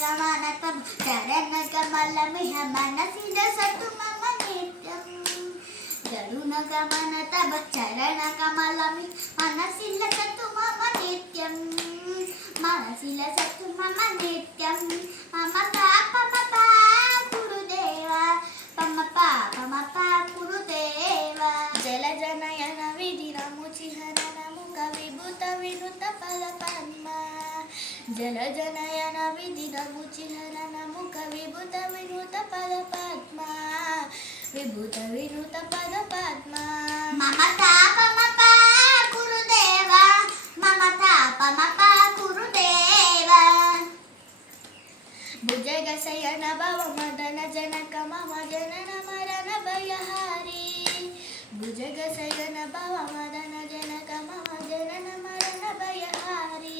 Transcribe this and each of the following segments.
गमनतम चरण कमलमिह मनसि लसतु मम नित्यं गरुण गमनतम चरण कमलमिह मनसि लसतु मम नित्यं मनसि लसतु मम नित्यं मम पापमपा गुरुदेवा पम पापमपा गुरुदेवा जलजनयन विधिरमुचिहरन मुख विभूत विनुत पदपद्मा जलजनयन विधिरमुचिहरन मुख विभूत विनुत पदपद्मा विभूत विनुत पदपद्मा मम तापमपा गुरुदेवा मम तापमपा गुरुदेवा भुजगशयन भवमदन जनक मम जनन मरण भयहारी भुजगशयन भवमदन जनक मम जनन मरण भयहारी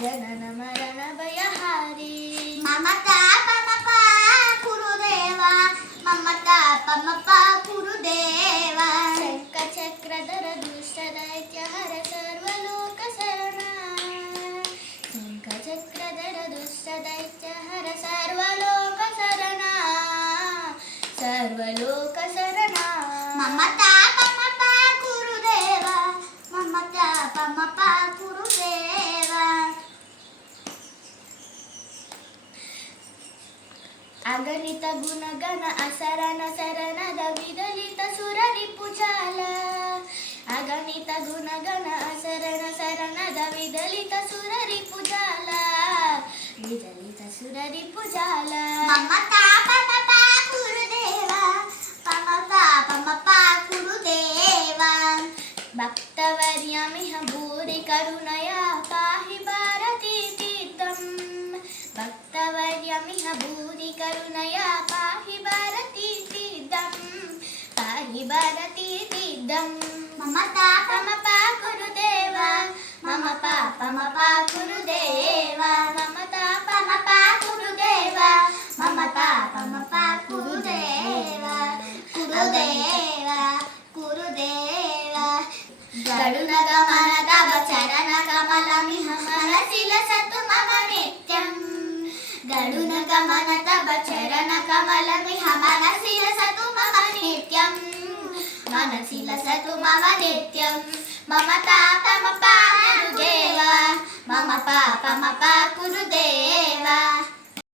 जनन मरण भयहारी मम तापमपा गुरुदेवा मम तापमपा गुरुदेवा शङ्खचक्रधर दुष्टदैत्य हर सर्वलोक शरणा शङ्खचक्रधर दुष्टदैत्य हर सर्वलोक शरणा सर्वलोक शरणा मम तापमपा गुरुदेवा मम तापमपा गुरुदेवा अगणित गुणगण असरण शरणद विदलित सुररिपुजाल अगणित गुणगण असरण शरणद विदलित सुररिपुजाल विदलित सुररिपुजाल मम तापमपा गुरुदेवा मम तापमपा गुरुदेवा भक्तवर्यमिह भूरि करुणया पाहि भारती तीर्थं भक्तवर्यमिह भूरि करुणया पाहि भारती तीर्थं पाहि भारती तीर्थं मम तापमपा गुरुदेवा मम पापमपा गुरुदेवा मम तापमपा गुरुदेवा मम तापमपा गुरुदेवा गुरुदेवा गुरुदेवा गरुण गमन तव चरण कमलमिह मनसि लसतु मम नित्यं गरुण गमन तव चरण कमलमिह मनसि लसतु मम नित्यं मनसि लसतु मम नित्यं मम तापमपा गुरुदेवा मम पापमपा गुरुदेवा